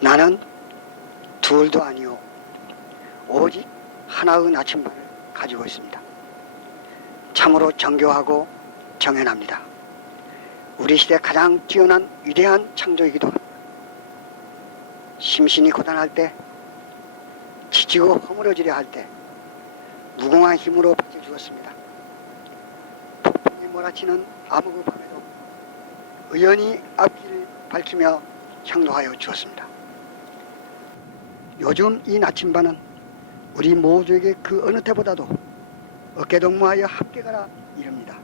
나는 둘도 아니요 오직 하나의 나침반을 가지고 있습니다. 참으로 정교하고 정연합니다. 우리 시대 가장 뛰어난 위대한 창조이기도 합니다. 심신이 고단할 때, 지치고 허물어지려 할 때, 무궁한 힘으로 버텨주었습니다. 폭풍이 몰아치는 암흑의 밤에도 의연히 앞길을 밝히며 향도하여 주었습니다. 요즘 이 나침반은 우리 모두에게 그 어느 때보다도 어깨동무하여 함께 가라 이릅니다.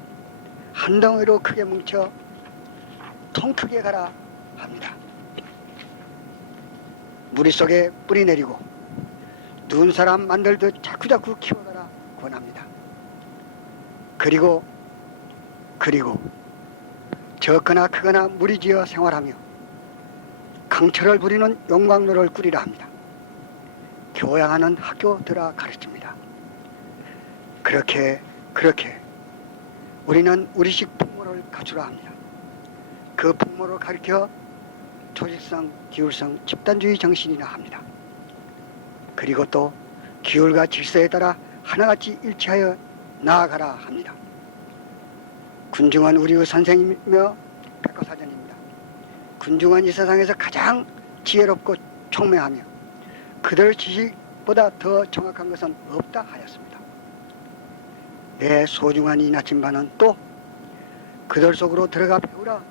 한 덩이로 크게 뭉쳐 통 크게 가라 합니다. 무리 속에 뿌리 내리고 누운 사람 만들듯 자꾸자꾸 키워가라 권합니다. 그리고 그리고 적거나 크거나 무리지어 생활하며 강철을 부리는 용광로를 꾸리라 합니다. 교양하는 학교들아 가르칩니다. 그렇게 그렇게 우리는 우리식 풍모를 갖추라 합니다. 그 풍모를 가르쳐 조직성, 기울성, 집단주의 정신이라 합니다. 그리고 또 기울과 질서에 따라 하나같이 일치하여 나아가라 합니다. 군중은 우리의 선생이며 백과사전입니다. 군중은 이 세상에서 가장 지혜롭고 총명하며 그들 지식보다 더 정확한 것은 없다 하였습니다. 내 소중한 이 나침반은 또 그들 속으로 들어가 배우라.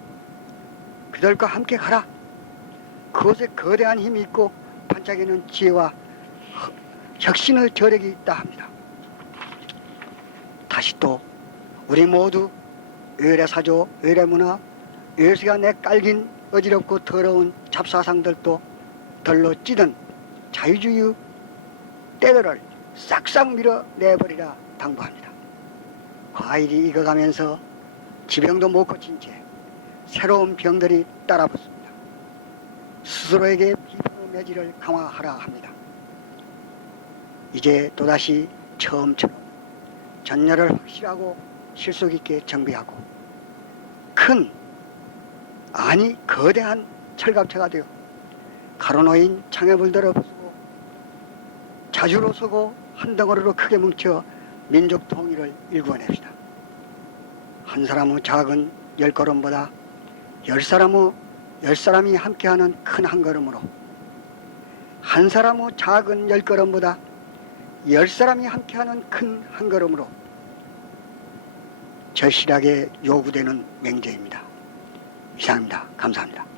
그들과 함께 가라. 그곳에 거대한 힘이 있고 반짝이는 지혜와 허- 혁신의 저력이 있다 합니다. 다시 또 우리 모두 외래사조, 외래문화, 외세가 내 깔긴 어지럽고 더러운 잡사상들도 덜로 찌든 자유주의 때들을 싹싹 밀어내버리라 당부합니다. 과일이 익어가면서 지병도 못 고친 채 새로운 병들이 따라붙습니다. 스스로에게 비판의 매질을 강화하라 합니다. 이제 또다시 처음처럼 전열을 확실하고 실속 있게 정비하고 큰 아니 거대한 철갑체가 되어 가로놓인 창해불들을 부수고 자주로 서고 한 덩어리로 크게 뭉쳐 민족 통일을 일구어냅시다. 한 사람의 작은 열 걸음보다 열 사람의 열 사람이 함께하는 큰 한 걸음으로 한 사람의 작은 열 걸음보다 열 사람이 함께하는 큰 한 걸음으로 절실하게 요구되는 맹제입니다. 이상입니다. 감사합니다.